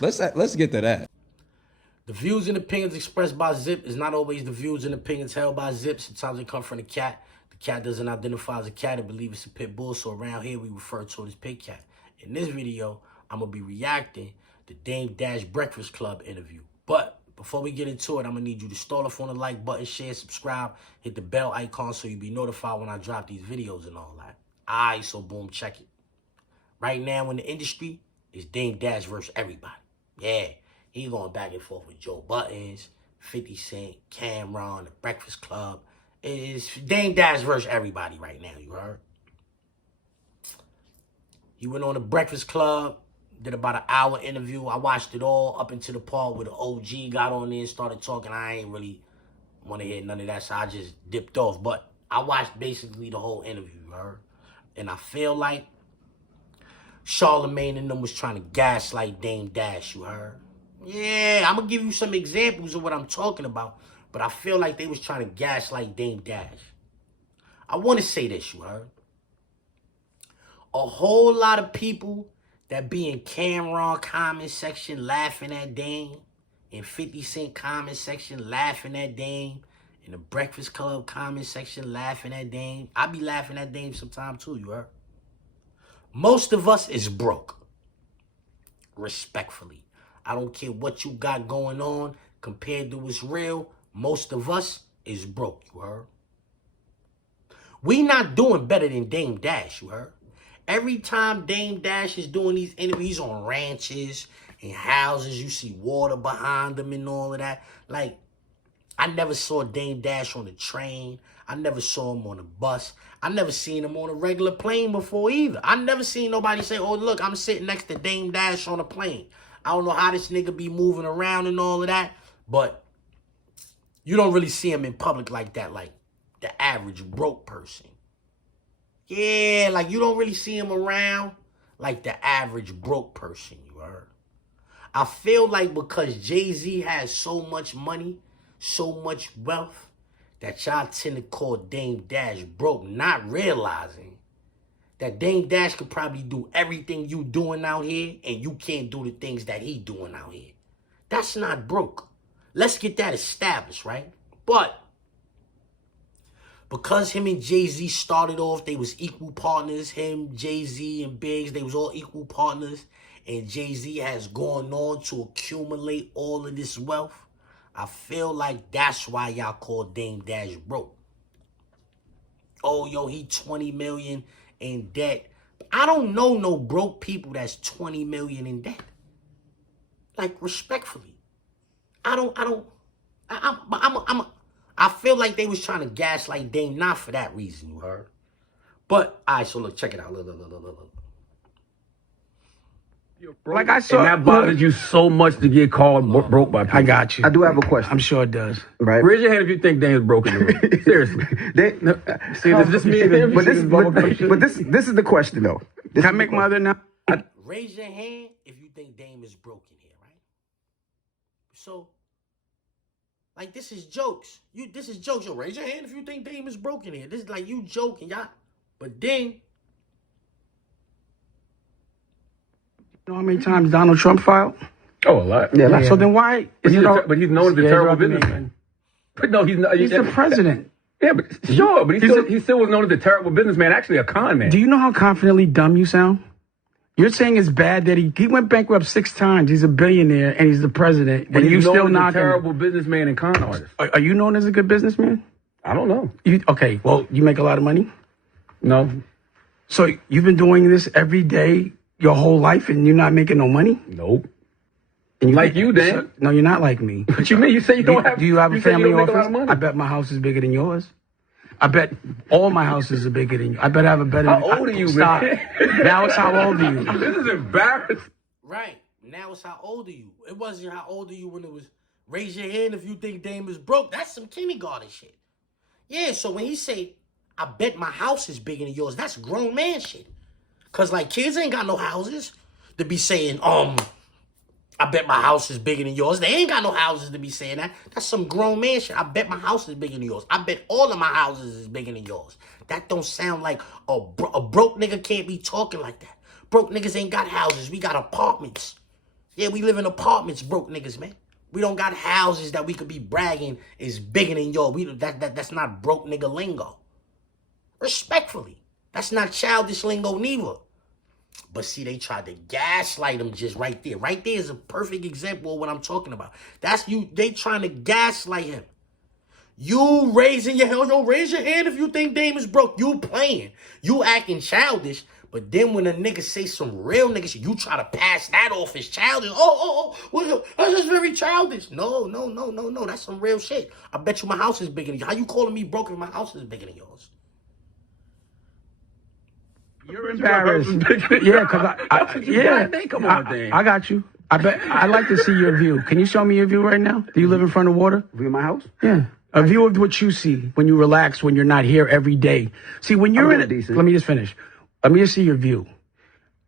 Let's get to that. The views and opinions expressed by Zip is not always the views and opinions held by Zip. Sometimes they come from the cat. The cat doesn't identify as a cat and believe it's a pit bull, so around here we refer to it as pig cat. In this video, I'm going to be reacting to Dame Dash Breakfast Club interview. But before we get into it, I'm going to need you to start off on the like button, share, subscribe, hit the bell icon so you'll be notified when I drop these videos and all that. Alright, so boom, check it. Right now in the industry, it's Dame Dash versus everybody. Yeah. He going back and forth with Joe Buttons, 50 Cent, Cameron, The Breakfast Club. It's Dame Dash versus everybody right now, you heard? He went on The Breakfast Club, did about an hour interview. I watched it all up into the part where the OG got on there and started talking. I ain't really want to hear none of that, so I just dipped off. But I watched basically the whole interview, you heard? And I feel like Charlamagne and them was trying to gaslight Dame Dash, you heard? Yeah, I'm going to give you some examples of what I'm talking about, but I feel like they was trying to gaslight Dame Dash. I want to say this, you heard? A whole lot of people that be in Cameron comment section laughing at Dame, in 50 Cent comment section laughing at Dame, in the Breakfast Club comment section laughing at Dame. I be laughing at Dame sometimes too, you heard? Most of us is broke. Respectfully. I don't care what you got going on compared to what's real. Most of us is broke, you heard? We not doing better than Dame Dash, you heard? Every time Dame Dash is doing these interviews on ranches and houses, you see water behind them and all of that. Like, I never saw Dame Dash on the train. I never saw him on a bus. I never seen him on a regular plane before either. I never seen nobody say, oh, look, I'm sitting next to Dame Dash on a plane. I don't know how this nigga be moving around and all of that, but you don't really see him in public like that, like the average broke person. Yeah, like you don't really see him around like the average broke person, you heard? I feel like because Jay-Z has so much money, so much wealth, that y'all tend to call Dame Dash broke, not realizing that Dame Dash could probably do everything you doing out here and you can't do the things that he doing out here. That's not broke. Let's get that established, right? But because him and Jay-Z started off, they was equal partners. Him, Jay-Z, and Biggs, they was all equal partners. And Jay-Z has gone on to accumulate all of this wealth. I feel like that's why y'all call Dame Dash broke. Oh, yo, he 20 million in debt. I don't know no broke people that's 20 million in debt. Like, respectfully. I feel like they was trying to gaslight Dame, not for that reason, you heard? But, all right, so look, check it out. Look. Like I saw, and that bothers you so much to get called broke by people. I got you. I do have a question. I'm sure it does. Right? Raise your hand if you think Dame's broken. Seriously. See, it's just me and him. But this is the question though. Can I make my other now? Raise your hand if you think Dame is broken here, right? So, like, this is jokes. This is jokes. Yo, raise your hand if you think Dame is broken here. This is like you joking, y'all. But then, You know how many times Donald Trump filed? Oh, a lot. Yeah. So then why? But he's known as a terrible businessman. businessman. But no, he's not. He's the president. Yeah, but sure, but he still was known as a terrible businessman. Actually, a con man. Do you know how confidently dumb you sound? You're saying it's bad that he went bankrupt 6 times. He's a billionaire and he's the president, But and you he's still known as a not terrible businessman and con artist. Are you known as a good businessman? I don't know. Okay, well, you make a lot of money. No. So you've been doing this every day your whole life, and you're not making no money. Nope. And Like you, Dan. So, no, you're not like me. What you mean? You say you don't have. Do you have a you say you family don't make a lot office? of money. I bet my house is bigger than yours. I bet all my houses are bigger than you. I bet I have a better. How old are you, Stop. man? Now it's how old are you? This is embarrassing. right, now it's how old are you? It wasn't how old are you when it was raise your hand if you think Dame is broke. That's some kindergarten shit. Yeah, so when he say, I bet my house is bigger than yours, that's grown man shit. Because, like, kids ain't got no houses to be saying, I bet my house is bigger than yours. They ain't got no houses to be saying that. That's some grown man shit. I bet my house is bigger than yours. I bet all of my houses is bigger than yours. That don't sound like a broke nigga can't be talking like that. Broke niggas ain't got houses. We got apartments. Yeah, we live in apartments, broke niggas, man. We don't got houses that we could be bragging is bigger than yours. That's not broke nigga lingo. Respectfully. That's not childish lingo neither. But see, they tried to gaslight him just right there. Right there is a perfect example of what I'm talking about. That's you. They trying to gaslight him. You raising your hand. Yo, raise your hand if you think Dame is broke. You playing. You acting childish. But then when a nigga say some real nigga shit, you try to pass that off as childish. Well, that's just very childish. No. That's some real shit. I bet you my house is bigger than yours. How you calling me broke if my house is bigger than yours? You're embarrassed. Yeah, because Come on, Dame. I got you. I'd like to see your view. Can you show me your view right now? Do you live in front of water? View of my house? Yeah. A view of what you see when you relax, when you're not here every day. See, when you're decent. Let me just finish. Let me just see your view.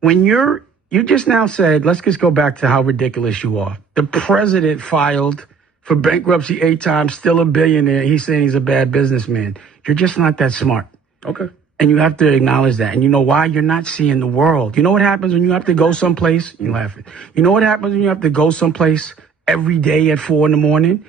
When you just now said, let's just go back to how ridiculous you are. The president filed for bankruptcy 8 times, still a billionaire. He's saying he's a bad businessman. You're just not that smart. Okay. And you have to acknowledge that. And you know why? You're not seeing the world. You know what happens when you have to go someplace? You laughing. You know what happens when you have to go someplace every day at 4 a.m?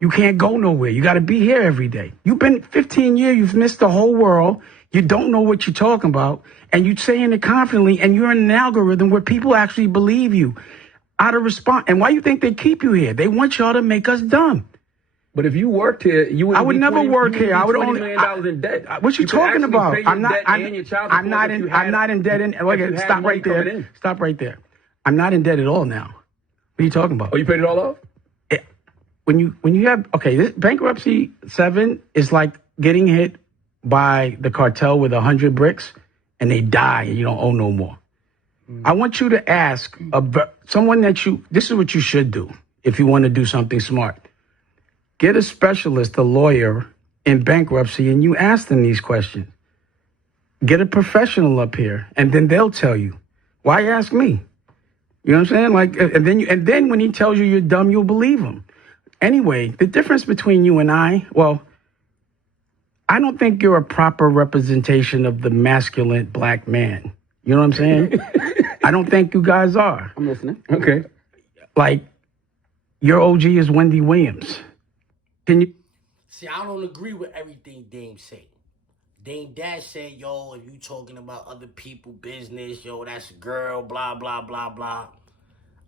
You can't go nowhere. You got to be here every day. You've been 15 years. You've missed the whole world. You don't know what you're talking about. And you're saying it confidently. And you're in an algorithm where people actually believe you out of response. And why you think they keep you here? They want y'all to make us dumb. But if you worked here, you would. I would never work here. I would only. $20 million in debt. What you talking about? I'm not. I'm not in debt. Okay, stop right there. Stop right there. I'm not in debt at all now. What are you talking about? Oh, you paid it all off? When you have this bankruptcy 7 is like getting hit by the cartel with 100 bricks and they die and you don't owe no more. I want you to ask someone this is what you should do if you want to do something smart. Get a specialist, a lawyer in bankruptcy, and you ask them these questions. Get a professional up here, and then they'll tell you. Why ask me? You know what I'm saying? Like, and then when he tells you you're dumb, you'll believe him. Anyway, the difference between you and I don't think you're a proper representation of the masculine black man. You know what I'm saying? I don't think you guys are. I'm listening. Okay. Like, your OG is Wendy Williams. Can you? See, I don't agree with everything Dame said. Dame Dash said, yo, if you talking about other people business, yo, that's a girl, blah, blah, blah, blah.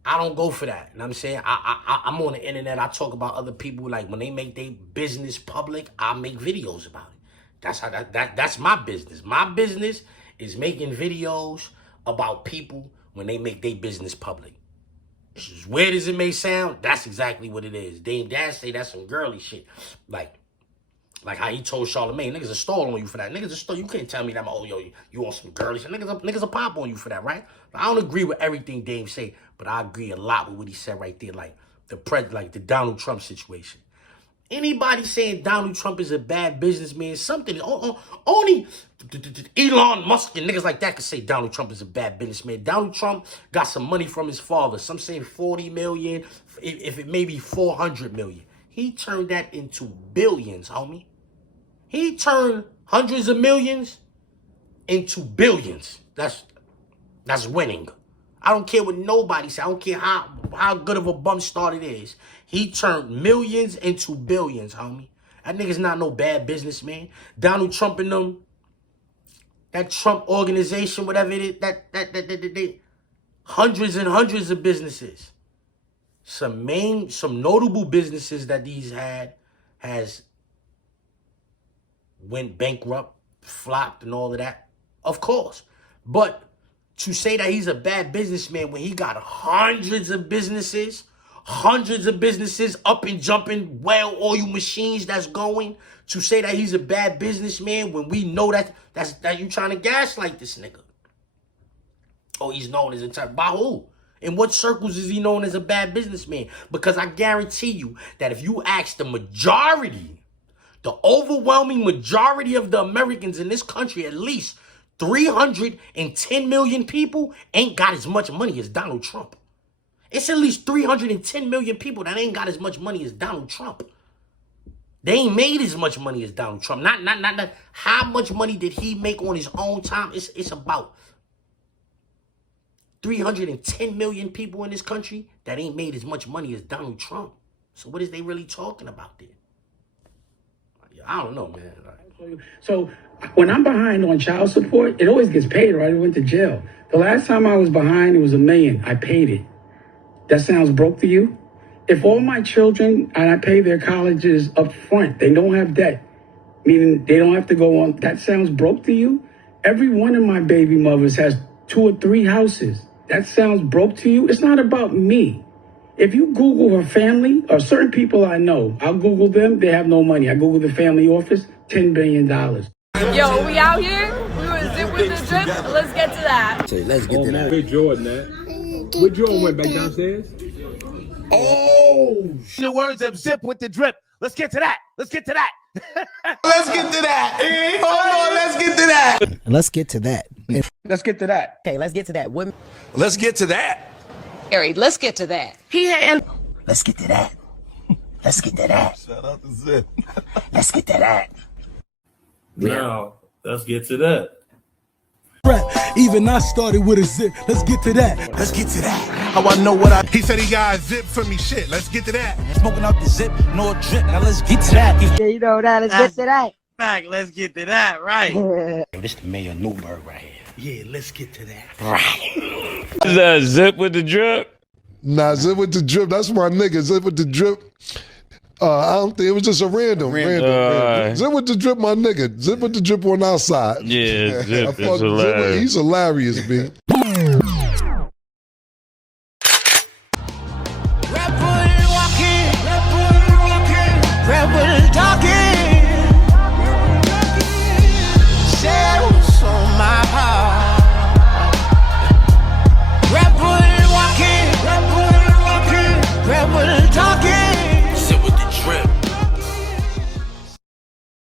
I don't go for that. You know what I'm saying? I'm on the internet. I talk about other people. Like, when they make their business public, I make videos about it. That's my business. My business is making videos about people when they make their business public. As weird as it may sound, that's exactly what it is. Dame Dash say that's some girly shit. Like how he told Charlamagne, niggas are stalling on you for that. Niggas are stalling. You can't tell me that, you want some girly shit. Niggas are pop on you for that, right? I don't agree with everything Dame say, but I agree a lot with what he said right there. Like the Donald Trump situation. Anybody saying Donald Trump is a bad businessman, something, only Elon Musk and niggas like that can say Donald Trump is a bad businessman. Donald Trump got some money from his father. Some say 40 million, if it may be 400 million. He turned that into billions, homie. He turned hundreds of millions into billions. That's winning. I don't care what nobody says. I don't care how good of a bum start it is. He turned millions into billions, homie. That nigga's not no bad businessman. Donald Trump and them, that Trump organization, whatever it is, that hundreds and hundreds of businesses. Some notable businesses that these has went bankrupt, flopped, and all of that. Of course. But to say that he's a bad businessman when he got hundreds of businesses up and jumping, well-oiled machines that's going, to say that he's a bad businessman when we know that you trying to gaslight this nigga. Oh, he's known as a type. By who? In what circles is he known as a bad businessman? Because I guarantee you that if you ask the overwhelming majority of the Americans in this country, at least 310 million people ain't got as much money as Donald Trump. It's at least 310 million people that ain't got as much money as Donald Trump. They ain't made as much money as Donald Trump. Not how much money did he make on his own time? It's about 310 million people in this country that ain't made as much money as Donald Trump. So what is they really talking about there? I don't know, man. So when I'm behind on child support, it always gets paid or I went to jail. The last time I was behind, it was $1 million. I paid it. That sounds broke to you? If all my children, and I pay their colleges up front, they don't have debt, meaning they don't have to go on, that sounds broke to you? Every one of my baby mothers has 2 or 3 houses. That sounds broke to you? It's not about me. If you Google her family, or certain people I know, I'll Google them, they have no money. I Google the family office, $10 billion. Yo, we out here? We were Zip with the Drip. Let's get to that. So let's get to that. Where Jordan, man? Where Jordan went back downstairs? Oh, The words of Zip with the Drip. Let's get to that. Let's get to that. Let's get to that. Hold on, let's get to that. Let's get to that. Let's get to that. Okay, let's get to that. Women. Let's get to that. Harry, let's get to that. Let's get to that. Let's get to that. Shout out to Zip. Let's get to that. Now, let's get to that. Even I started with a zip. Let's get to that. Let's get to that. How I know what I. He said he got a zip for me. Shit. Let's get to that. Smoking out the zip, no drip. Now let's get to that. Yeah, you know that. Let's get to that. Back, let's get to that, right? yo, this the Mayor Newberg right here. Yeah, let's get to that. Right. Is that Zip with the Drip? Nah, Zip with the Drip. That's my nigga. Zip with the Drip. I don't think it was just a random. Zip with the Drip, my nigga. Zip with the Drip on our side. Yeah, Zip is Zip, hilarious. he's hilarious, B.